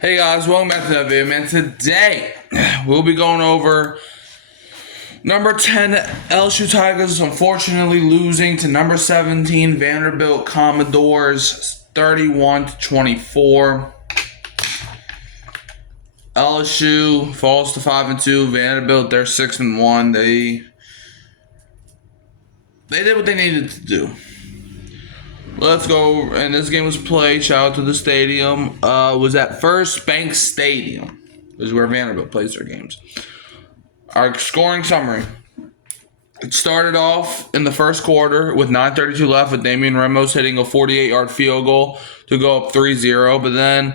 Hey guys, welcome back to the video, man. Today, we'll be going over number 10 LSU Tigers unfortunately losing to number 17 Vanderbilt Commodores 31-24. LSU falls to 5-2. Vanderbilt, they're 6-1. They did what they needed to do. Let's go. And this game was played. Shout out to the stadium. Was at First Bank Stadium. This is where Vanderbilt plays their games. Our scoring summary. It started off in the first quarter with 9:32 left with Damian Ramos hitting a 48-yard field goal to go up 3-0. But then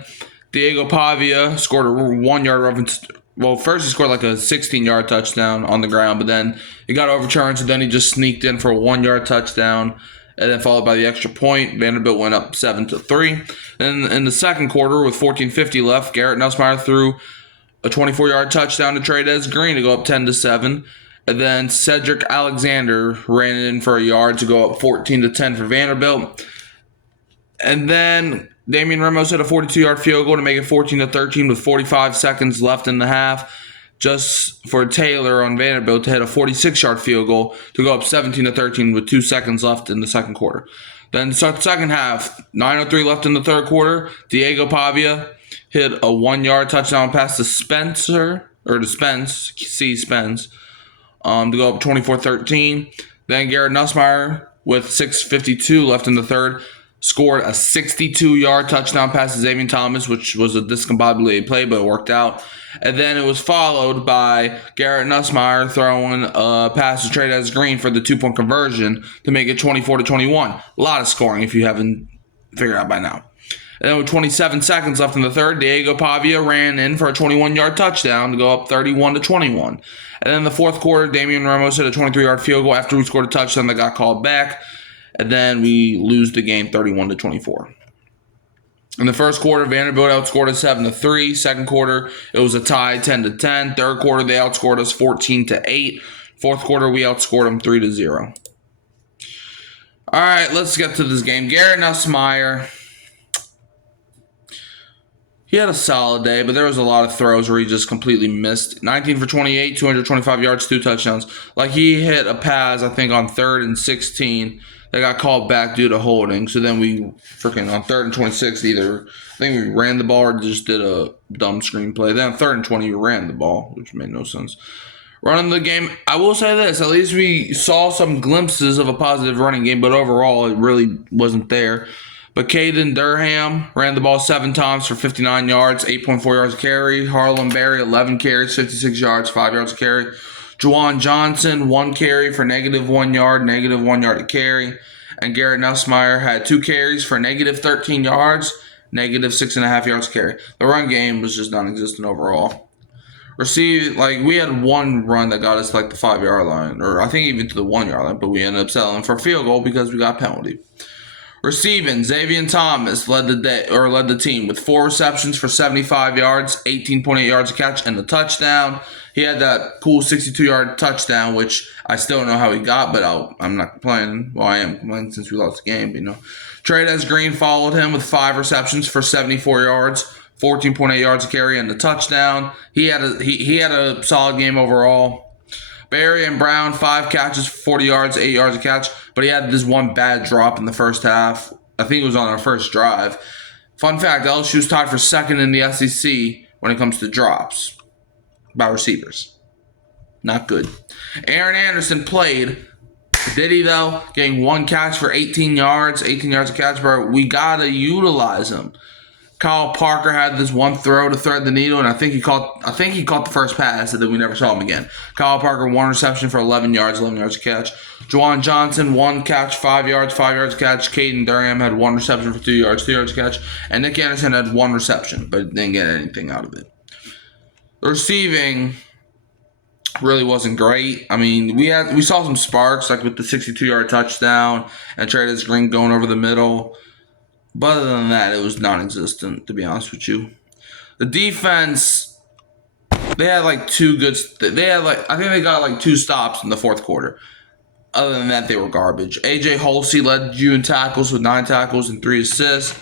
Diego Pavia scored a 1-yard reference. Well, first he scored like a 16-yard touchdown on the ground, but then it got overturned, so then he just sneaked in for a 1-yard touchdown. And then followed by the extra point. Vanderbilt went up 7-3. And in the second quarter, with 14:50 left, Garrett Nussmeier threw a 24-yard touchdown to Trades Green to go up 10-7. And then Cedric Alexander ran in for a yard to go up 14-10 for Vanderbilt. And then Damian Ramos hit a 42-yard field goal to make it 14-13 with 45 seconds left in the half. Just for Taylor on Vanderbilt to hit a 46-yard field goal to go up 17-13 with 2 seconds left in the second quarter. Then the second half, 9:03 left in the third quarter, Diego Pavia hit a 1-yard touchdown pass to Spence, to go up 24-13. Then Garrett Nussmeier, with 6:52 left in the third, scored a 62-yard touchdown pass to Xavier Thomas, which was a discombobulated play, but it worked out. And then it was followed by Garrett Nussmeier throwing a pass to Trades Green for the 2-point conversion to make it 24-21. A lot of scoring if you haven't figured out by now. And then with 27 seconds left in the third, Diego Pavia ran in for a 21-yard touchdown to go up 31-21. And then in the fourth quarter, Damian Ramos hit a 23-yard field goal after we scored a touchdown that got called back. And then we lose the game 31-24. In the first quarter, Vanderbilt outscored us 7-3. Second quarter, it was a tie 10-10. Third quarter, they outscored us 14-8. Fourth quarter, we outscored them 3-0. All right, let's get to this game. Garrett Nussmeier, he had a solid day, but there was a lot of throws where he just completely missed. 19 for 28, 225 yards, 2 touchdowns. Like, he hit a pass, I think, on 3rd and 16 that got called back due to holding. So then we freaking, on 3rd and 26, either I think we ran the ball or just did a dumb screenplay. Then on 3rd and 20, we ran the ball, which made no sense. Running the game, I will say this, at least we saw some glimpses of a positive running game, but overall it really wasn't there. But Caden Durham ran the ball 7 times for 59 yards, 8.4 yards a carry. Harlan Berry, 11 carries, 56 yards, 5 yards a carry. Juwan Johnson, 1 carry for -1 yard, -1 yard to carry. And Garrett Nussmeier had 2 carries for -13 yards, -6.5 yards to carry. The run game was just non-existent overall. We had 1 run that got us to the 5-yard line, or I think even to the 1-yard line, but we ended up settling for a field goal because we got a penalty. Receiving, Xavier Thomas led the team with 4 receptions for 75 yards, 18.8 yards a catch, and a touchdown. He had that cool 62-yard touchdown, which I still don't know how he got, but I'm not complaining. Well, I am complaining since we lost the game, but Trades Green followed him with 5 receptions for 74 yards, 14.8 yards a carry, and a touchdown. He had a solid game overall. Berry and Brown, 5 catches for 40 yards, 8 yards a catch, but he had this 1 bad drop in the first half. I think it was on our first drive. Fun fact, LSU's tied for 2nd in the SEC when it comes to drops by receivers. Not good. Aaron Anderson played. Did he, though? Getting 1 catch for 18 yards a catch, bro. We got to utilize him. Kyle Parker had this 1 throw to thread the needle, and I think he caught the first pass, and then we never saw him again. Kyle Parker, 1 reception for 11 yards a catch. Juwan Johnson, 1 catch, 5 yards a catch. Caden Durham had 1 reception for 2 yards a catch. And Nick Anderson had 1 reception, but didn't get anything out of it. The receiving really wasn't great. I mean, we saw some sparks, like with the 62-yard touchdown and Trades Green going over the middle. But other than that, it was non-existent, to be honest with you. The defense, they had I think they got 2 stops in the fourth quarter. Other than that, they were garbage. AJ Holsey led you in tackles with 9 tackles and 3 assists.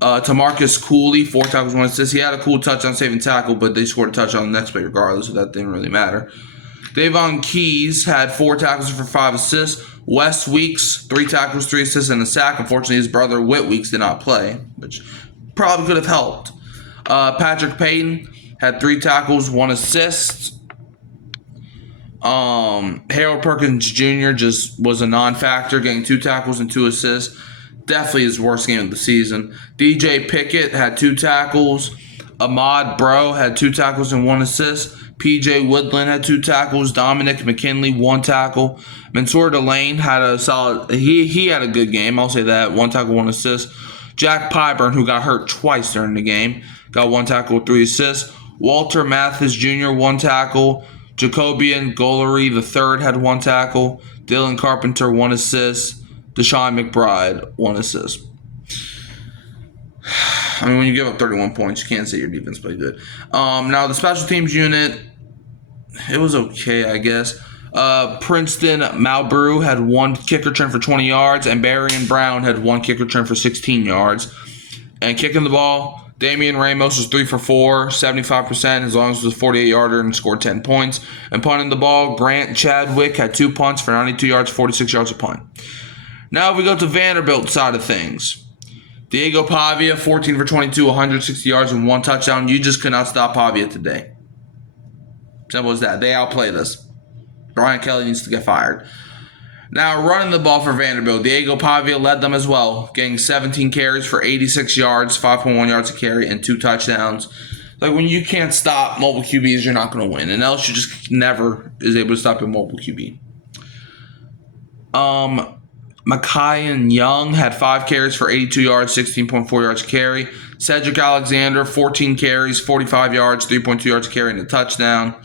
Tamarcus Cooley, 4 tackles, 1 assist. He had a cool touchdown saving tackle, but they scored a touchdown on the next play regardless, so that didn't really matter. Davon Keys had 4 tackles for 5 assists. Wes Weeks, 3 tackles, 3 assists, and a sack. Unfortunately, his brother Whit Weeks did not play, which probably could have helped. Patrick Payton had 3 tackles, 1 assist. Harold Perkins Jr. just was a non-factor, getting 2 tackles and 2 assists. Definitely his worst game of the season. DJ Pickett had 2 tackles. Ahmad Bro had 2 tackles and 1 assist. PJ Woodland had 2 tackles. Dominic McKinley, 1 tackle. Mansour Delane had a solid. He had a good game. I'll say that. 1 tackle, 1 assist. Jack Pyburn, who got hurt twice during the game, got 1 tackle, 3 assists. Walter Mathis Jr., 1 tackle. Jacobian Gollery III had 1 tackle. Dylan Carpenter, 1 assist. Deshaun McBride, 1 assist. I mean, when you give up 31 points, you can't say your defense played good. Now, the special teams unit, it was okay, I guess. Princeton Malbrew had 1 kick return for 20 yards, and Barry Brown had 1 kick return for 16 yards. And kicking the ball, Damian Ramos was 3 for 4, 75%, as long as it was a 48-yarder, and scored 10 points. And punting the ball, Grant Chadwick had 2 punts for 92 yards, 46 yards a punt. Now if we go to Vanderbilt side of things. Diego Pavia, 14 for 22, 160 yards and 1 touchdown. You just could not stop Pavia today. Simple as that. They outplayed us. Brian Kelly needs to get fired. Now running the ball for Vanderbilt, Diego Pavia led them as well, getting 17 carries for 86 yards, 5.1 yards a carry, and 2 touchdowns. Like, when you can't stop mobile QBs, you're not going to win. And LSU just never is able to stop a mobile QB. Micaiah Young had 5 carries for 82 yards, 16.4 yards a carry. Cedric Alexander, 14 carries, 45 yards, 3.2 yards a carry, and a touchdown.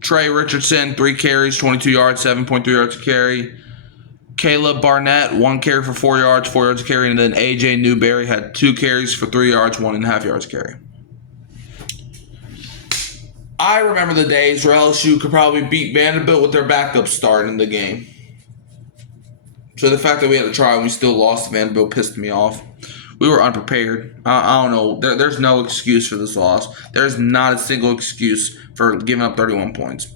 Trey Richardson, 3 carries, 22 yards, 7.3 yards a carry. Caleb Barnett, 1 carry for 4 yards, 4 yards a carry. And then AJ Newberry had 2 carries for 3 yards, 1.5 yards a carry. I remember the days where LSU could probably beat Vanderbilt with their backup starting the game. So the fact that we had to try and we still lost to Vanderbilt pissed me off. We were unprepared. I don't know. There's no excuse for this loss. There's not a single excuse for giving up 31 points.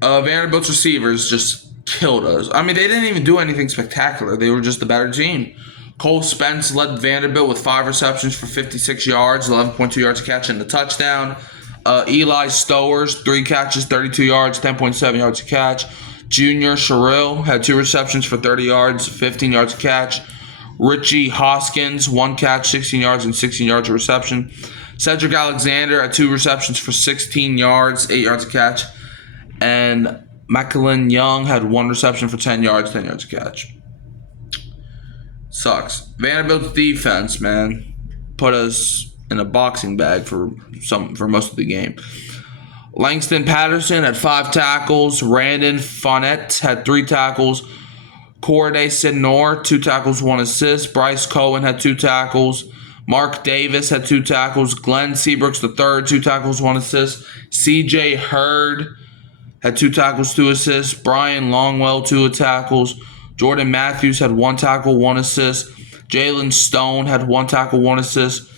Vanderbilt's receivers just killed us. I mean, they didn't even do anything spectacular. They were just the better team. Cole Spence led Vanderbilt with 5 receptions for 56 yards, 11.2 yards a catch, and a touchdown. Eli Stowers, 3 catches, 32 yards, 10.7 yards a catch. Junior Sherrill had 2 receptions for 30 yards, 15 yards a catch. Richie Hoskins, 1 catch, 16 yards, and 16 yards of reception. Cedric Alexander had 2 receptions for 16 yards, 8 yards a catch. And Macklin Young had 1 reception for 10 yards, 10 yards a catch. Sucks. Vanderbilt's defense, man, put us in a boxing bag for most of the game. Langston Patterson had 5 tackles. Randon Fournette had 3 tackles. Corday Sidnor, 2 tackles, 1 assist. Bryce Cohen had 2 tackles. Mark Davis had 2 tackles. Glenn Seabrooks III, 2 tackles, 1 assist. CJ Hurd had 2 tackles, 2 assists. Brian Longwell, 2 tackles. Jordan Matthews had 1 tackle, 1 assist. Jalen Stone had 1 tackle, 1 assist.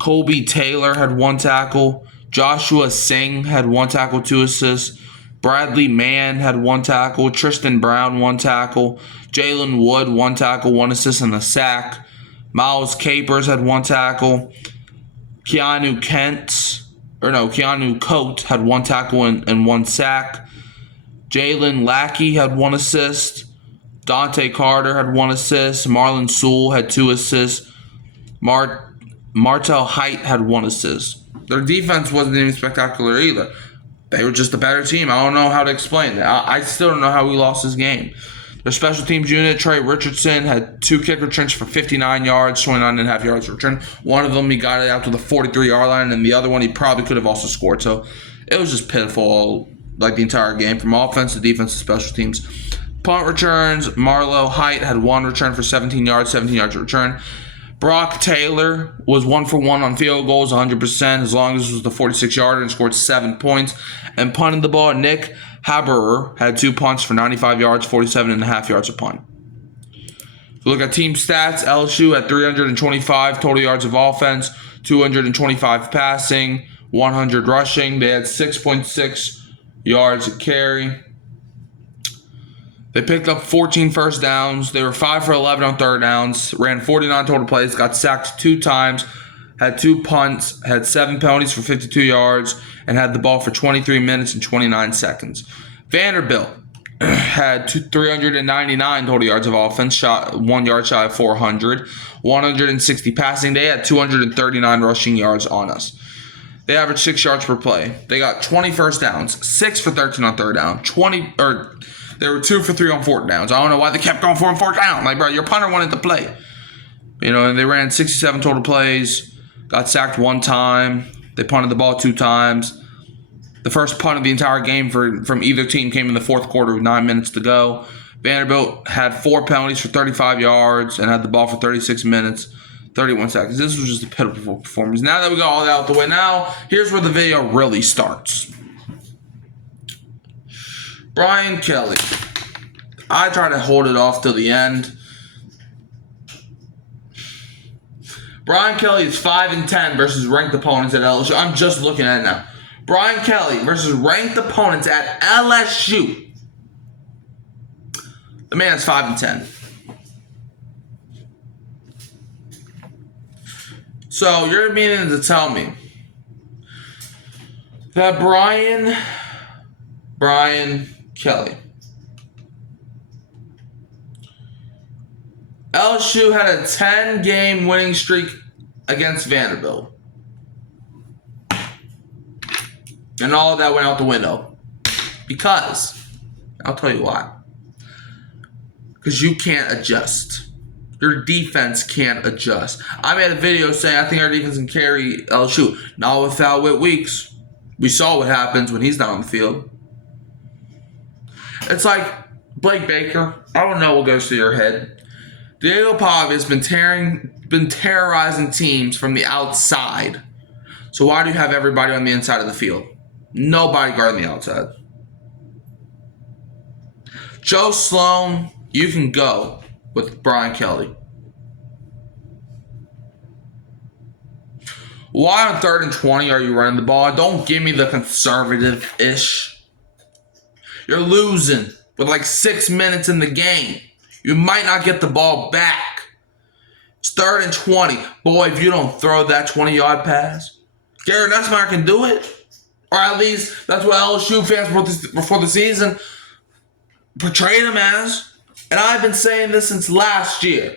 Colby Taylor had 1 tackle. Joshua Singh had 1 tackle, 2 assists. Bradley Mann had 1 tackle. Tristan Brown, 1 tackle. Jalen Wood, 1 tackle, 1 assist, and a sack. Miles Capers had 1 tackle. Keanu Coate had 1 tackle and 1 sack. Jalen Lackey had 1 assist. Dante Carter had 1 assist. Marlon Sewell had 2 assists. Martel Height had 1 assist. Their defense wasn't even spectacular either. They were just a better team. I don't know how to explain that. I still don't know how we lost this game. Their special teams unit, Trey Richardson, had 2 kick returns for 59 yards, 29.5 yards return. One of them, he got it out to the 43-yard line, and the other one, he probably could have also scored. So it was just pitiful, like the entire game, from offense to defense to special teams. Punt returns, Marlo Height had 1 return for 17 yards of return. Brock Taylor was 1 for 1 on field goals, 100%, as long as it was the 46-yarder, and scored 7 points. And punting the ball, Nick Haberer had 2 punts for 95 yards, 47.5 yards a punt. Look at team stats. LSU had 325 total yards of offense, 225 passing, 100 rushing. They had 6.6 yards a carry. They picked up 14 first downs. They were 5 for 11 on third downs. Ran 49 total plays. Got sacked 2 times. Had 2 punts. Had 7 penalties for 52 yards. And had the ball for 23 minutes and 29 seconds. Vanderbilt had 399 total yards of offense. Shot 1 yard shy of 400. 160 passing. They had 239 rushing yards on us. They averaged 6 yards per play. They got 20 first downs. 6 for 13 on third down. They were 2 for 3 on fourth downs. I don't know why they kept going for and fourth down. Like, bro, your punter wanted to play. And they ran 67 total plays. Got sacked 1 time. They punted the ball 2 times. The first punt of the entire game from either team came in the fourth quarter with 9 minutes to go. Vanderbilt had 4 penalties for 35 yards and had the ball for 36 minutes, 31 seconds. This was just a pitiful performance. Now that we got all that out the way, now here's where the video really starts. Brian Kelly. I try to hold it off till the end. Brian Kelly is 5-10 versus ranked opponents at LSU. I'm just looking at it now. Brian Kelly versus ranked opponents at LSU. The man is 5-10. So you're meaning to tell me that Brian Kelly. LSU had a 10-game winning streak against Vanderbilt. And all of that went out the window. Because, I'll tell you why. Because you can't adjust. Your defense can't adjust. I made a video saying I think our defense can carry LSU. Not without Whit Weeks. We saw what happens when he's not on the field. It's like Blake Baker. I don't know what goes through your head. Diego Pavia has been terrorizing teams from the outside. So why do you have everybody on the inside of the field? Nobody guarding the outside. Joe Sloan, you can go with Brian Kelly. Why on 3rd and 20 are you running the ball? Don't give me the conservative-ish. You're losing with like 6 minutes in the game. You might not get the ball back. It's 3rd and 20. Boy, if you don't throw that 20-yard pass, Garrett Nussmeier can do it. Or at least that's what LSU fans before the season portrayed him as. And I've been saying this since last year.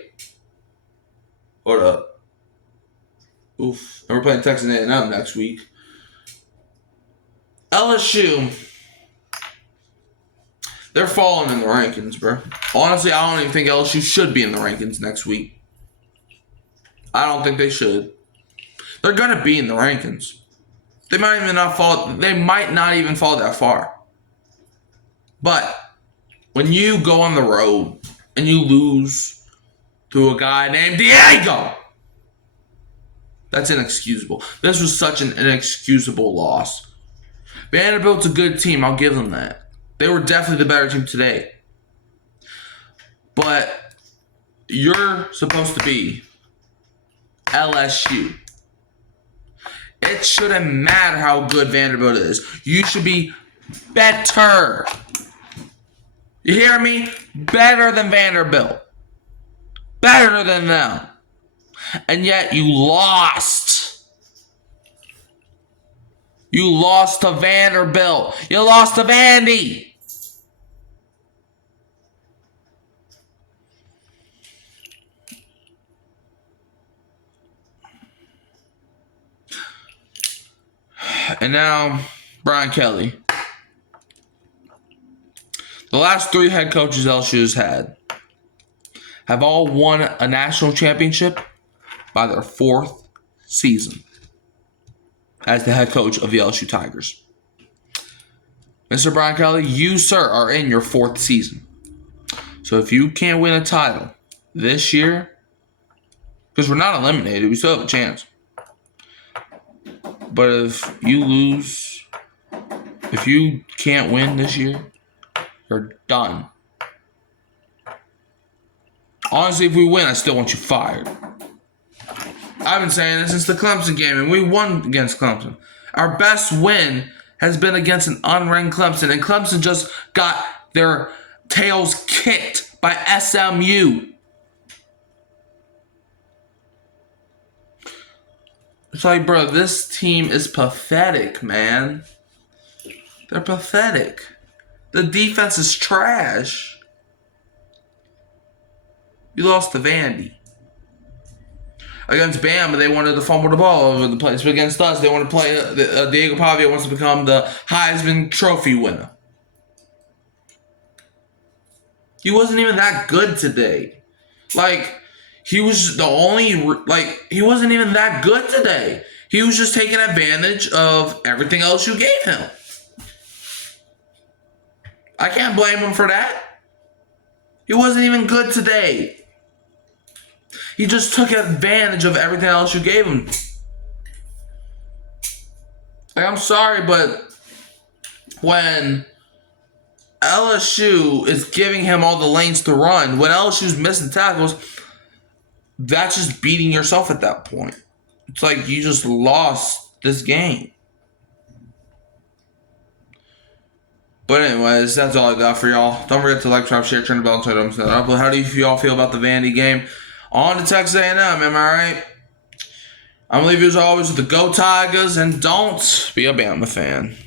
Hold up. Oof. And we're playing Texas A&M next week. LSU, they're falling in the rankings, bro. Honestly, I don't even think LSU should be in the rankings next week. I don't think they should. They're going to be in the rankings. They might not even fall that far. But when you go on the road and you lose to a guy named Diego, that's inexcusable. This was such an inexcusable loss. Vanderbilt's a good team. I'll give them that. They were definitely the better team today. But you're supposed to be LSU. It shouldn't matter how good Vanderbilt is. You should be better. You hear me? Better than Vanderbilt. Better than them. And yet you lost. You lost to Vanderbilt. You lost to Vandy. And now, Brian Kelly. The last 3 head coaches LSU's had have all won a national championship by their 4th season as the head coach of the LSU Tigers. Mr. Brian Kelly, you, sir, are in your 4th season. So if you can't win a title this year, because we're not eliminated, we still have a chance. But if you lose, if you can't win this year, you're done. Honestly, if we win, I still want you fired. I've been saying this since the Clemson game, and we won against Clemson. Our best win has been against an unranked Clemson, and Clemson just got their tails kicked by SMU. It's like, bro, this team is pathetic, man. They're pathetic. The defense is trash. You lost to Vandy. Against Bama, they wanted to fumble the ball all over the place. But against us, they want to play. Diego Pavia wants to become the Heisman Trophy winner. He wasn't even that good today. Like, he was the only. Like, he wasn't even that good today. He was just taking advantage of everything else you gave him. I can't blame him for that. He wasn't even good today. He just took advantage of everything else you gave him. Like, I'm sorry, but when LSU is giving him all the lanes to run, when LSU's missing tackles, that's just beating yourself at that point. It's like you just lost this game. But anyways, that's all I got for y'all. Don't forget to like, subscribe, share, turn the bell, and turn it up. How do y'all feel about the Vandy game? On to Texas A&M, am I right? I'm going to leave you as always with the Go Tigers, and don't be a Bama fan.